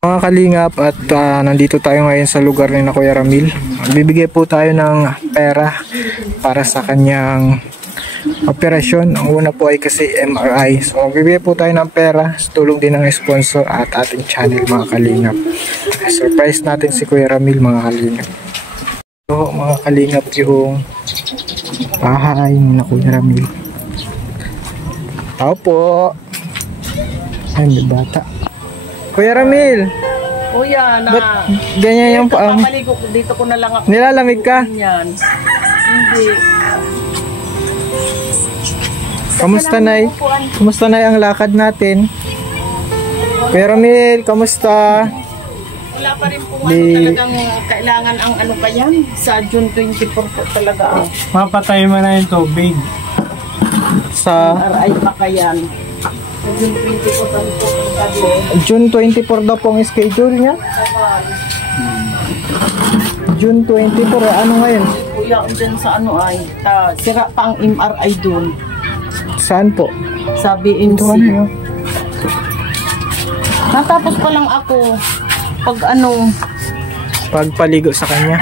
Mga kalingap, at nandito tayo ngayon sa lugar ni na Kuya Ramil. Bibigay po tayo ng pera para sa kanyang operasyon. Ang una po ay kasi MRI. So bibigay po tayo ng pera sa tulong din ng sponsor at ating channel, mga kalingap. Surprise natin si Kuya Ramil, mga kalingap. So mga kalingap, yung bahay ni na Kuya Ramil. Tao po. Ay, may bata. Kuya Ramil, Kuya, na ba't ganyan yung papaligo ko dito ko na lang ako. Nilalamig ka? Yan. Hindi. Kamusta, Nay? Kamusta, Nay, ang lakad natin? Kuya Ramil, kamusta? Wala pa rin po talagang kailangan ang ano pa yan. Sa June 24 po talaga. Mapatay mo na yung tubig. Sa Aray pa kayan. June 24 lang po. June 24 daw pong schedule niya? June 24, ano ngayon? Kuya, dyan sa ano ay, sira pa ang MRI dun. Saan po? Sabi in Ito ano? Natapos pa lang ako. Pag ano, Pagpaligo sa kanya?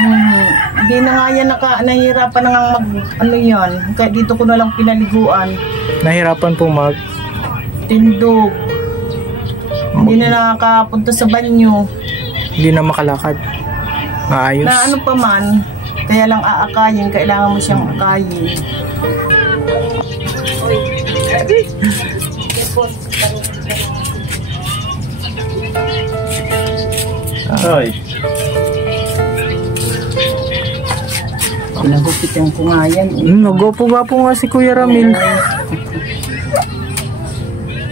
hindi na nga yan nahihirapan na nga mag, ano yan. Kaya dito ko na lang pinaliguan. Nahirapan po Tindog. Hindi na nakakapunta sa banyo. hindi na makalakad. Maayos. Na ano pa man, kaya lang aakayin, kailangan mo siyang akayin. Hoy. Nagupitan ko nga yan. Nagwapo-gwapo nga si Kuya Ramil.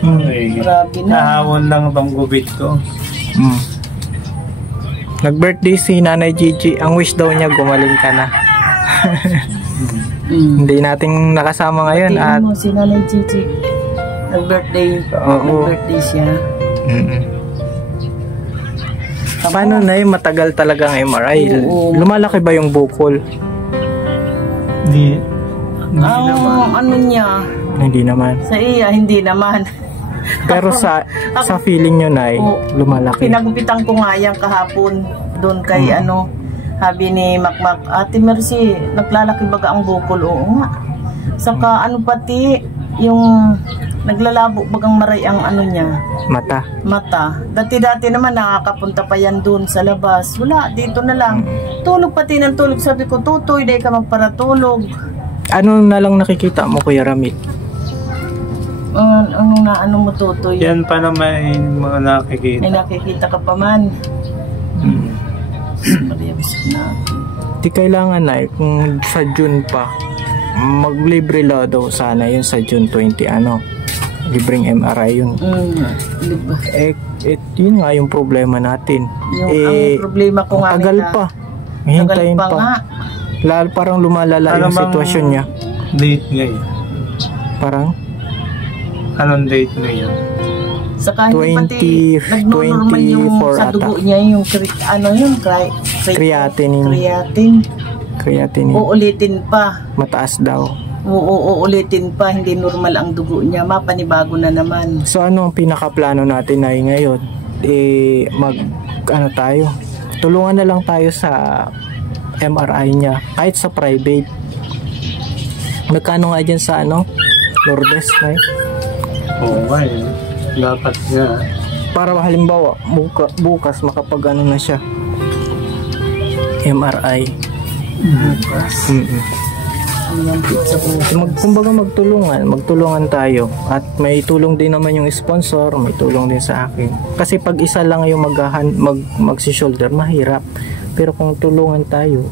Grabe na. Nahawon lang tong gubit ko. Nag-birthday si Nanay Gigi. Ang wish daw niya, gumaling ka na. Hindi nating nakasama ngayon. Tingnan At mo si Nanay Gigi. Nag-birthday. Oo. Nag-birthday siya. Paano, Nay? Matagal talagang MRI. Oo. Lumalaki ba yung bukol? Hindi Ang ano niya, Hindi naman. sa iya, hindi naman. Pero sa feeling nyo, Nay, Oo. lumalaki. Pinagupitan ko nga yan kahapon doon kay ano, sabi ni Makmak, Ate Mercy, naglalaki baga ang bukol? Oo nga. Saka ano pati, yung naglalabo bagang maray ang ano niya, mata. Dati-dati naman nakakapunta pa yan doon sa labas. Wala, dito na lang. Tulog pati ng tulog. Sabi ko, Tutoy, dahil ka magparatulog. Ano na lang nakikita mo, Kuya Ramil? Ano mo, Tutoy? yan pa naman yung mga nakikita. May nakikita ka pa man. Parehas natin. Di kailangan, Nay, kung sa June pa, maglibre lang daw sana yun sa June 20, libreng MRI yun. Diba? Yun nga yung problema natin. Ang problema ko nga tagal nila, pa. Hintayin tagal pa nga. Lalo parang lumalala yung sitwasyon niya. Date ngayon. Parang? Anong date ngayon? Saka hindi pati nagno-normal yung 24 sa dugo niya, yung creatinine. Uulitin pa. Mataas daw. Uulitin pa, hindi normal ang dugo niya. Mapanibago na naman. So ano ang pinakaplano natin ay ngayon? Tayo? Tulungan na lang tayo sa MRI niya. Kahit sa private. Magkano nga dyan sa Lourdes, Nay? Oo, dapat nga. Para halimbawa, bukas makapag na siya. MRI. Bukas. Kumbaga magtulungan tayo at may tulong din naman yung sponsor, may tulong din sa akin kasi pag isa lang yung magsi-shoulder mahirap, pero kung tulungan tayo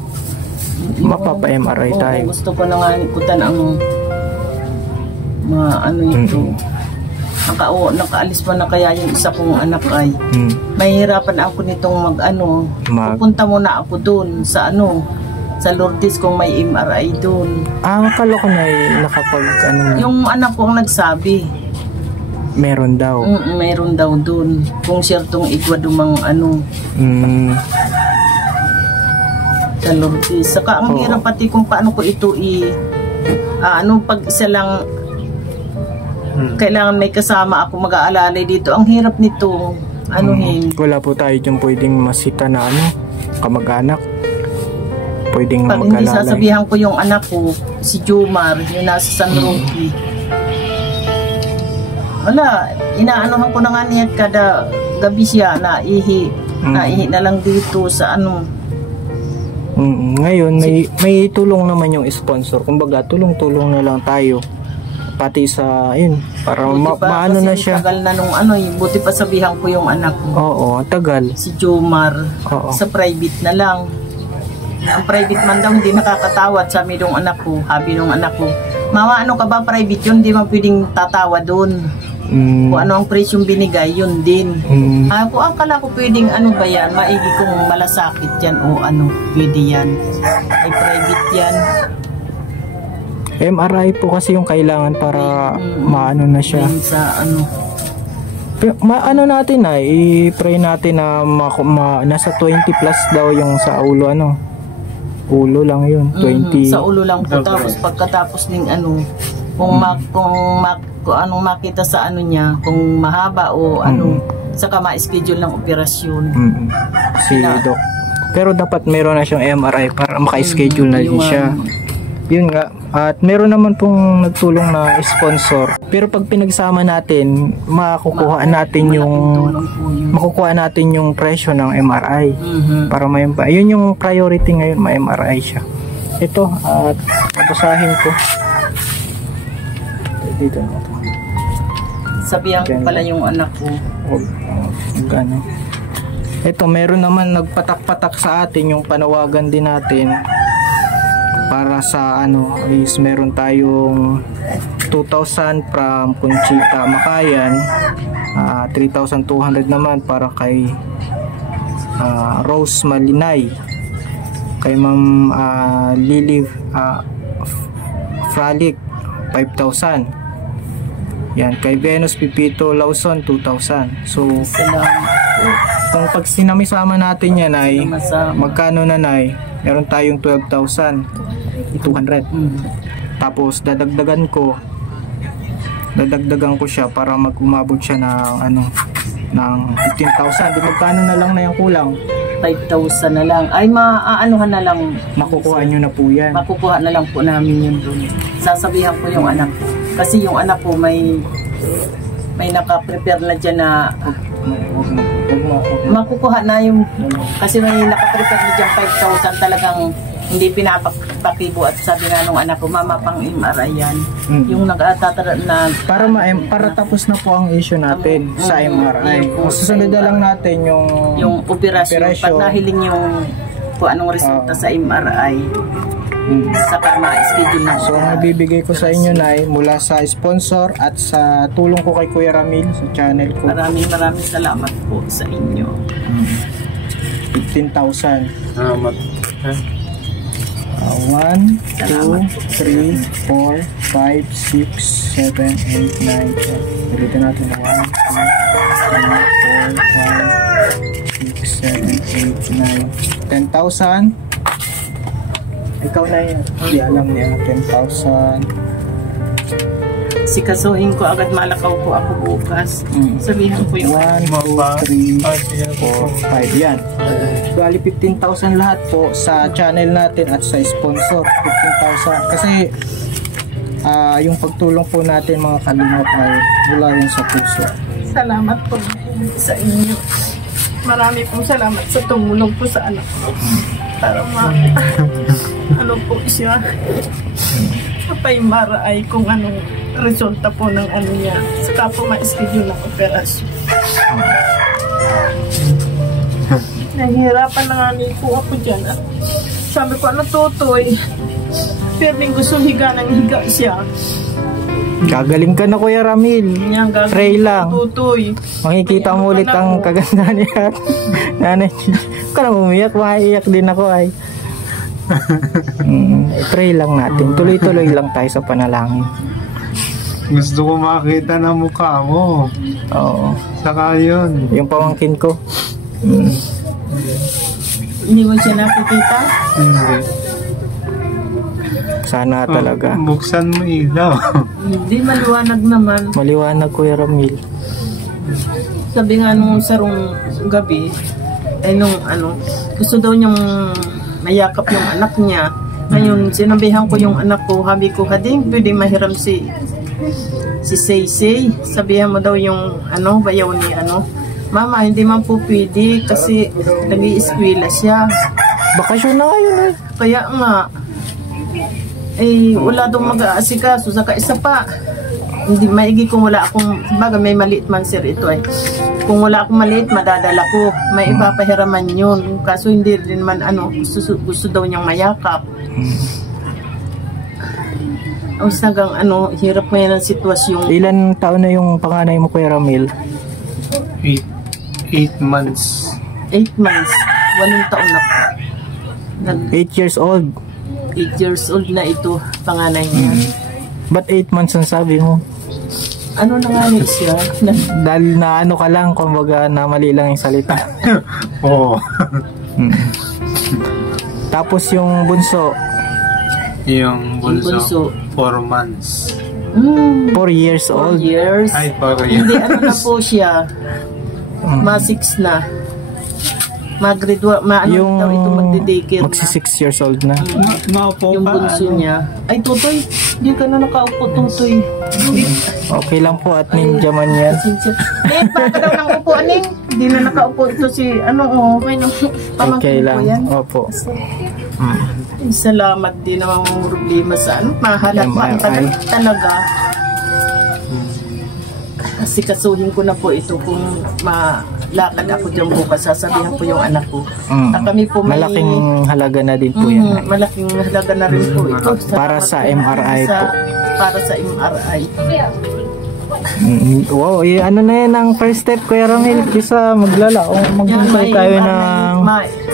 mapapa-MRI tayo. Gusto ko na nga ikutan ang mga ito. Nakaalis pa na kaya yung isa kong anak ay mahirapan ako nitong pupunta muna ako doon sa sa Lourdes kung may MRI doon. Akala ko na nakapag yung anak ko ang nagsabi meron daw. Meron daw doon kung siyertong igwadumang sa Lourdes. Saka ang hirap pati kung paano ko ito pag isa lang kailangan may kasama ako mag-aalalay dito. Ang hirap nito. anuhin. Wala po tayo dyan pwedeng masita na ano, kamag-anak. Pwedeng Pag hindi mag-alalay. sasabihan ko yung anak ko, si Jomar, yung nasa San Roque. Wala, inaanuhan ko na nga niya kada gabi siya na ihi. Naihi na lang dito sa ano. Ngayon, may tulong naman yung sponsor. Kumbaga, tulong-tulong na lang tayo. Pati sa, yun, para maano na siya. Tagal na nung ano, buti pa sabihan ko yung anak ko. Oo, tagal. Si Jomar, Oo. sa private na lang. Ang private man daw hindi nakakatawad, sabi nung anak ko, habi nung anak ko. Mama, ano ka ba private yun? Hindi mo pwedeng tatawa doon. Kung ano ang presyong binigay, yun din. Ako, akala ko pwedeng ano ba yan, maigi kong malasakit yan o ano, pwede yan. Ay private yan. MRI po kasi yung kailangan para maano na siya. Yun sa ano. Maano natin na, i-pray natin na nasa 20 plus daw yung sa ulo, ano. Ulo lang yun, 20. Sa ulo lang po. Tapos pagkatapos ng ano, kung anong makita sa ano niya, kung mahaba o ano, saka ma-schedule ng operasyon. Si Doc. Pero dapat meron na siyang MRI para maka-schedule na din siya. Yun nga. At meron naman pong nagtulong na sponsor. Pero pag pinagsama natin, makukuha natin yung presyo ng MRI. Para may yun yung priority ngayon, ma-MRI siya. Ito, at basahin ko. Dito na ito. Sabihan ko pala yung anak ko. Gano. Ito, meron naman nagpatak-patak sa atin yung panawagan din natin. Para sa ano is meron tayong 2,000 from Conchita Makayan, 3,200 naman para kay Rose Malinay, kay Ma'am Lily Fralic 5,000. Yan, kay Venus Pipito Lawson 2,000. So kung pag sinamisama natin yan ay magkano na nay? Meron tayong 12,200. Tapos dadagdagan ko siya para umabot siya ng ano ng 15,000. Di magkano na lang na yung kulang? 5,000 na lang. Ay maaanuhan na lang. Makukuha nyo na po yan. Makukuha na lang po namin yun doon. Sasabihan ko yung anak ko. Kasi yung anak ko may naka-prepare na dyan na makukuha na yung kasi may naka-prepare na dyan 5,000 talagang hindi pinapakibo at sabi nga nung anak ko, mama pang MRI yan. Yung nag-atatara na para tapos na po ang issue natin sa MRI. Susunod na lang natin yung operasyon. Pag nahiling yung kung anong resulta sa MRI. Saka ma-schedule na. So, ang nabibigay ko sa inyo, Nay, mula sa sponsor at sa tulong ko kay Kuya Ramil sa channel ko. Maraming salamat po sa inyo. 15,000. Salamat. 1, 2, 3, 4, 5, 6, 7, 8, 9, 10. Dito natin 1, 2, 3, 4, 5, 6, 7, 8, 9, 10,000. Ikaw na yun. Hindi alam niya. 10,000. Sikasuhin ko agad, malakaw ko ako bukas. Sabihan ko yung 1, 2, 3, 4, 5. Yan. Bali 15,000 lahat po sa channel natin at sa sponsor. 15,000. Kasi yung pagtulong po natin mga kalingap ay mula yan sa puso. Salamat po sa inyo. Marami pong salamat sa tumulong po sa anak ko. Para ano po siya papaymara ay kung anong resulta po ng ano niya. Saka po ma-schedule ng operasyon. Nahihirapan na nga po ako dyan. At sabi ko, ano tutoy? Pero gusto higa ng higa siya. Gagaling ka na, Kuya Ramil. Pray lang. Tutoy. Makikita mo ulit ang kaganda niya. Nanay, ka na umiyak, maiiyak din ako ay. Pray lang natin. Tuloy-tuloy lang tayo sa panalangin. Gusto ko makita ng mukha mo. Oo. Saka yun. Yung pamangkin ko. Hindi mo siya nakikita? Hindi. Sana talaga. Buksan mo ilaw. Hindi, maliwanag naman. Maliwanag, Kuya Ramil. Sabi nga nung sarong gabi, ay nung ano, gusto daw niyang mayakap yung anak niya. Ngayon, sinabihan ko yung anak ko, habi ko, hading pwede mahiram si Say. Sabihan mo daw yung ano, bayaw ni ano. Mama, hindi man po pwede kasi nag-i-eskwela siya. Bakasyon na ngayon eh. Kaya nga, wala daw mag-aasikaso, saka isa pa. Hindi maigi kung wala akong, baga may maliit man sir ito eh. Kung wala akong maliit, madadala ko. May ipapahiraman yun. Kaso hindi rin man ano, gusto daw niyang mayakap. Tapos hanggang ano, hirap ngayon ang sitwasyon. Ilan taon na yung panganay mo, Kuya Ramil? 8 months. 8 months. 8 taon na po. 8 years old. 8 years old na ito, panganay niya. Ba't 8 months ang sabi mo? Ano na nga rin siya? Dahil na ano ka lang, kumbaga na mali lang yung salita. Oo. Tapos yung bunso, Yung bunso, bunso. 4 months. 4 years 4 old. years. Ay, 4 Hindi, years. ano na po siya. Ma-6 na. Yung daw ito magde-daycare na. magsi 6 years old na. Maupo Yung bunso niya. Ay, Tutoy, hindi ka na nakaupo, Tutoy. Okay lang po at ninja man yan. Baka daw nang upo, Aning. Hindi na nakaupo ito si, ano, pamangkin Okay ko lang. yan. Opo. Ay, salamat din naman ang problema sa ano. Mahalat MRI. talaga. Kasi kasuhin ko na po ito kung malakad ako dyan bukas. Sasabihan ko yung anak ko. At kami po may... Malaking halaga na din po yan. Malaking halaga na rin po ito. Para sa MRI po. Para sa MRI. Wow, ano na yan ang first step, Kuya Ramil? Kisa maglala o magbuntay tayo ng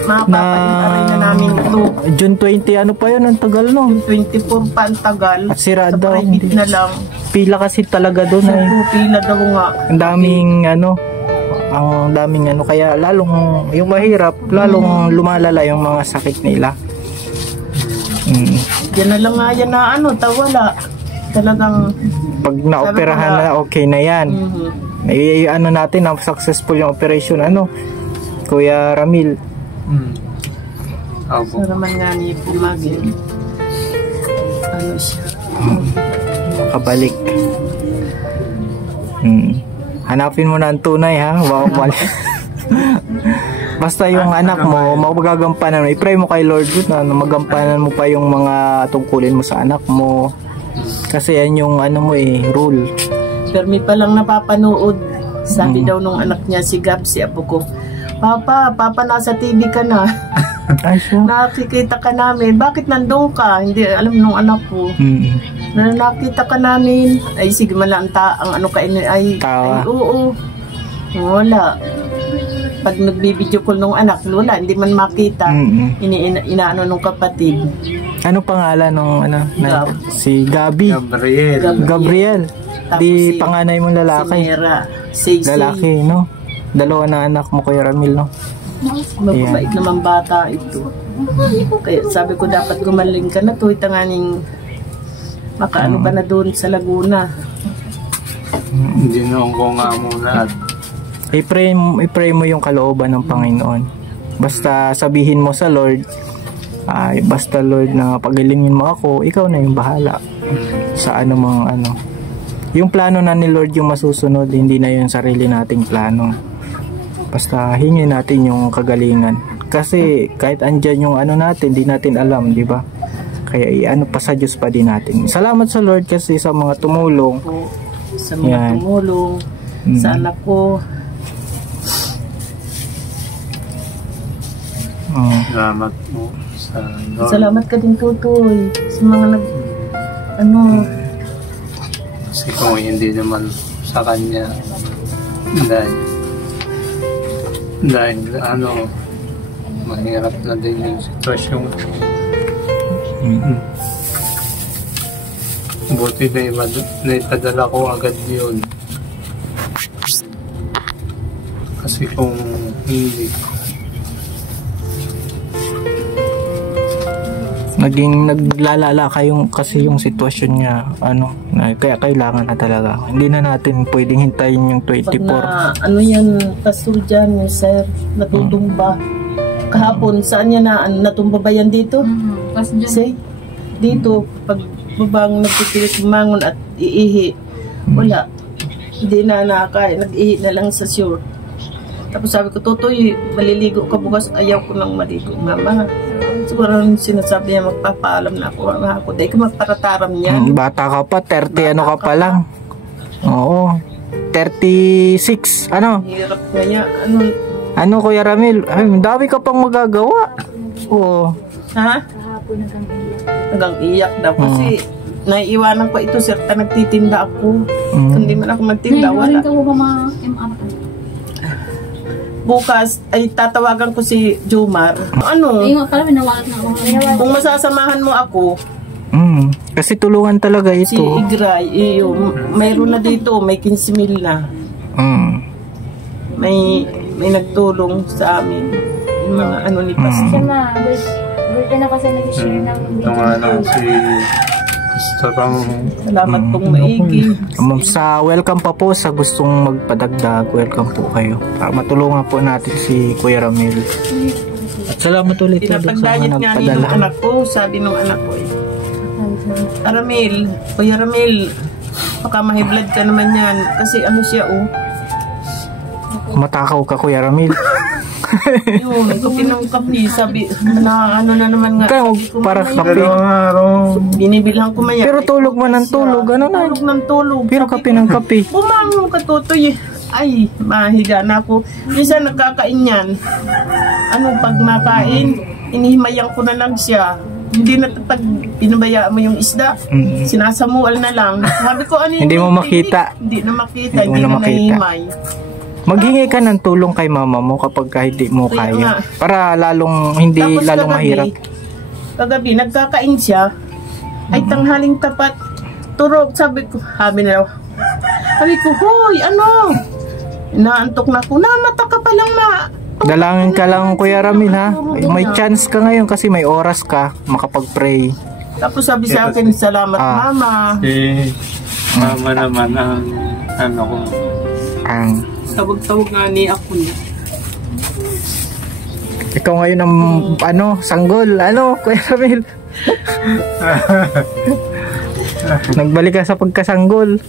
Mapapa-MRI na namin ito. June 20, ano pa yun? Ang tagal no? 24 pa ang tagal. At sira Sa daw. private na lang. Pila kasi talaga doon Sa ay. pila daw nga. Ang daming kaya lalong yung mahirap, lalong lumalala yung mga sakit nila. Yan na lang nga yan na ano, tawala. Talagang Pag naoperahan na, okay na yan. Ano natin, na successful yung operation, Kuya Ramil. Opo. sa naman nga ni Pumagin. Ano siya? Makabalik. Hanapin mo na ang tunay, ha? Basta yung anak mo, magagampanan mo. I-pray mo kay Lord na magampanan mo pa yung mga tungkulin mo sa anak mo. Kasi yan yung rule. Pero may palang napapanood. Sabi daw nung anak niya, si Gab, si apo ko, Papa, nasa TV ka na. Ay, siya. Nakikita ka namin. Bakit nandun ka? Hindi alam nung anak ko. Nakita ka namin. Ay, sige man ang ano ka ay Tawa. ay, oo. Wala. Pag nagbibideo call nung anak, wala, hindi man makita. Inaano nung kapatid. Ano pangalan nung Gab. si Gabi? Gabriel. Tapos Di si- panganay mong lalaki. Si Mera. Say. Lalaki, no? Dalawa na anak mo, Kuya Ramil, no? Mababait naman bata ito. Kaya sabi ko dapat gumaling ka na to. Itanganing makaano ba na doon sa Laguna. Hindi noon ko nga muna at I-pray mo yung kalooban ng Panginoon. Basta sabihin mo sa Lord, basta Lord na pagalingin mo ako, ikaw na yung bahala sa yung plano na ni Lord yung masusunod, hindi na yung sarili nating plano. Basta hingin natin yung kagalingan. Kasi kahit andyan yung natin, di natin alam, di ba? Kaya pa sa Diyos pa din natin. Salamat sa Lord kasi sa mga tumulong. Sa mga Yan. tumulong, sa anak ko. salamat mo sa Lord. Salamat ka din, Tutoy. Sa mga Kasi kung hindi naman sa kanya, dahil mahirap na din yung sitwasyon. Buti na ipadala ko agad yun. Kasi kung hindi, naging naglalala kayong kasi yung sitwasyon niya, ano, kaya kailangan na talaga. Hindi na natin pwedeng hintayin yung 24. Pag na, ano yan, pastor dyan, yung sir, natutumba. Kahapon, saan niya na, natumba ba yan dito? Say, dito, pag babang nagpipilit mangon at iihi, wala. Hindi na nakakain, nag-ihi na lang sa shore. Tapos sabi ko, Totoy, maliligo ka bukas, ayaw ko nang maligo, mama. Siguro sinasabi niya, magpapaalam na ako. Dahil ka magparataram niya. Bata ka pa, 30 ano ka pa lang. Oo. 36, ano? Hirap nga niya. Ano, Kuya Ramil? Ay, dami ka pang magagawa. Oo. Ha? Hanggang iyak daw. Kasi naiiwanan ko ito, sir, nagtitinda ako. Hindi man ako magtinda, wala. Bukas ay tatawagan ko si Jomar. Ano? Kung masasamahan mo ako, kasi tulungan talaga ito. si Igray, mayroon na dito, may 15,000 na. May nagtulong sa amin. Yung mga ano ni Pastor. Birthday na kasi nag-share ng Ito nga lang si Salamat pong maigi. Sa welcome pa po sa gustong magpadagdag, welcome po kayo. Para matulungan po natin si Kuya Ramil. At salamat ulit sa Pinapagdayit mga nga ni ng nagpadala. anak ko, sabi ng anak ko Ramil, Kuya Ramil, baka mahiblad ka naman yan. Kasi ano siya Matakaw ka, Kuya Ramil. yun, kapi ng kapi, sabi, na ano na naman nga. Kaya para kape. Binibilhan ko maya. Pero tulog mo ng tulog, ano na? Tulog ng tulog. Pero kape ng kape. Bumangon ka, Totoy. Ay, mahiga na ako. Minsan nagkakain yan. Ano, pag nakain, inihimayan ko na lang siya. Hindi na pag pinabayaan mo yung isda, sinasamual na lang. Sabi ko, ano Hindi mo makita. Hindi na makita, hindi na nahihimay. Maghingi ka ng tulong kay mama mo kapag hindi mo kaya. Para lalong hindi Tapos lalong mahirap. Kagabi, nagkakain siya. Ay, tanghaling tapat. Turog, sabi ko, sabi ko, hoy, ano? Inaantok na ako. Namata ka pa lang na. Dalangin ka lang, Kuya Ramil, ha? May chance ka ngayon kasi may oras ka makapag-pray. Tapos sabi sa akin, salamat mama. Mama naman ang ano ko. Tawag-tawag nga ni ako niya. Ikaw ngayon ang sanggol. Ano, Kuya Ramil? Nagbalik ka sa pagkasanggol.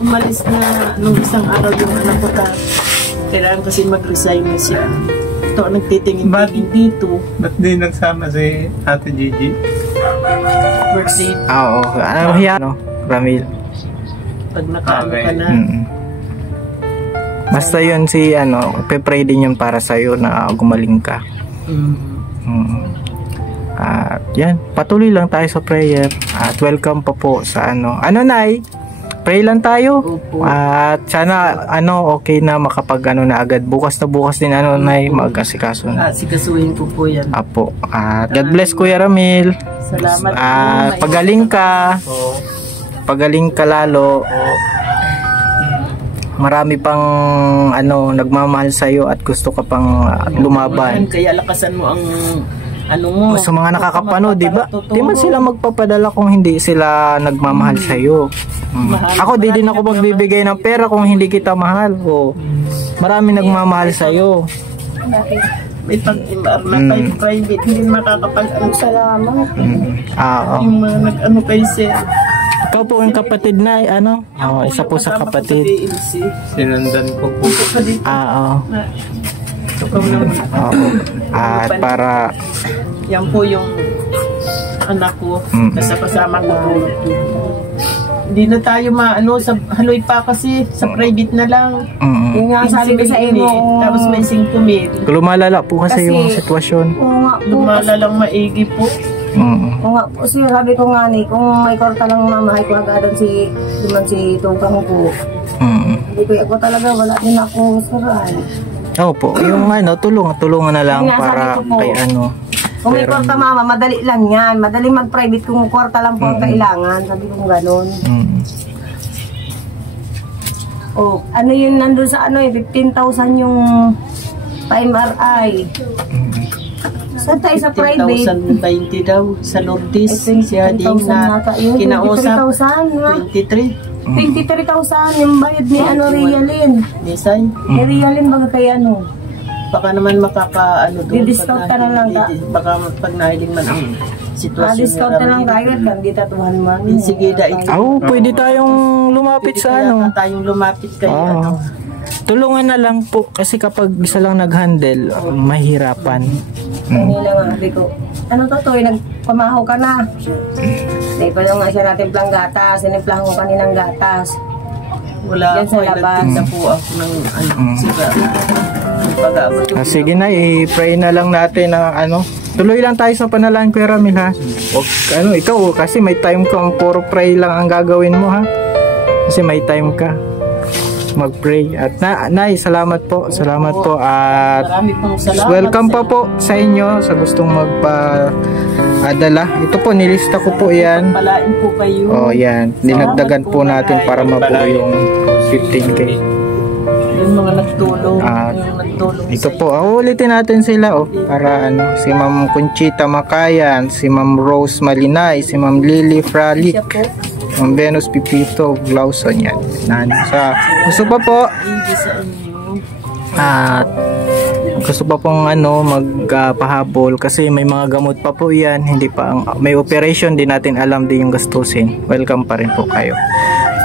Umalis na nung isang araw yung anak ko kailangan kasi mag-resign na siya. Ito, nagtitingin-tingin dito. Ba't di nagsama si Ate Gigi? Birthday. Oo. Ano hiya, Ramil? Pag nakaano ka na. Basta yun si pe-pray din yun para sa'yo na gumaling ka. At yan, patuloy lang tayo sa prayer. At welcome pa po sa Nay? Pray lang tayo. Opo. At sana okay na makapag na agad. Bukas din Nay, mag-asikaso na. Sikasuhin ko po yan. Apo. At God bless Kuya Ramil. Salamat po. At pagaling ka. Pagaling ka lalo. Marami pang nagmamahal sa iyo at gusto ka pang lumaban. Kaya lakasan mo ang mo. Sa mga nakakapanood, di ba? Di man sila magpapadala kung hindi sila nagmamahal sa iyo. Ako di din ako magbibigay ng pera kung hindi kita mahal. Marami nagmamahal sa iyo. May pag-imar na private, hindi makakapag-salamat. Yung mga nag-ano kay sir. Ikaw po ang kapatid na, isa po sa kapatid. Sinundan ko po. At para... Yan po yung anak ko. Kasama ko po. Hindi na tayo sa haloy pa kasi sa private na lang. Yung nga sabi ko sa iyo. Tapos may 5,000. Lumalala po kasi yung sitwasyon. Lumalalang maigi po. Kung nga po siya, sabi ko nga kung may kwarta lang mamahay ko agadan si Tungkang po. Hindi ko ako talaga, wala din ako saran. Opo, yung tulungan na lang para kay Kung may kwarta mama, madali lang yan. Madali mag-private kung kwarta lang po ang kailangan. Sabi ko gano'n. Yun nandun sa 15,000 yung pa-MRI. Sa tayo sa private. 15,020 daw sa Lourdes. Siya din na kinausap. 23. 23,000 yung bayad ni Rialin. Nisay. Rialin baga kay ano. Baka naman doon. Di-discount ka na lang ka. Baka pag nahiling man ang sitwasyon. Discount na lang kayo at hindi tatuhan man. Sige da Pwede tayong lumapit sa ano. Tayong lumapit kayo. Tulungan na lang po kasi kapag isa lang nag-handle, mahirapan. Kanina nga sabi ko, ano to, nagpamaho ka na. Dahil pa lang nga siya natin plang gatas, sinimplahan ko kaninang gatas. Wala yan sa labas. Nagtinda po ako ng siga. Pag-aabot ko. Sige na, i-pray na lang natin na tuloy lang tayo sa panalangin, Kuya Ramil, ha. Ikaw kasi may time ka, puro pray lang ang gagawin mo, ha. Kasi may time ka mag-pray. At Nay, salamat po at marami pong salamat. welcome pa po sa inyo sa gustong magpa-adala. Ito po, nilista ko po yan. Palain po kayo. Yan, dinagdagan po natin para mabuo yung 15K. Yung mga nagtulong. Ito po, ulitin natin sila para si Ma'am Conchita Makayan, si Ma'am Rose Malinay, si Ma'am Lily Fralic, Ma'am Venus Pipito Glauson, yan. Gusto pa po gusto pa pong magpahabol kasi may mga gamot pa po yan, hindi pa may operation din natin alam din yung gastusin. Welcome pa rin po kayo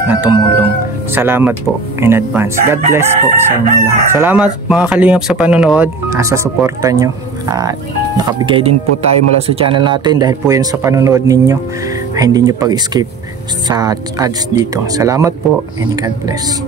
na tumulong. Salamat po in advance. God bless po sa inyo lahat. Salamat mga kalingap sa panonood, sa suporta nyo. At nakabigay din po tayo mula sa channel natin dahil po yan sa panonood ninyo. Hindi nyo pag-escape sa ads dito. Salamat po and God bless.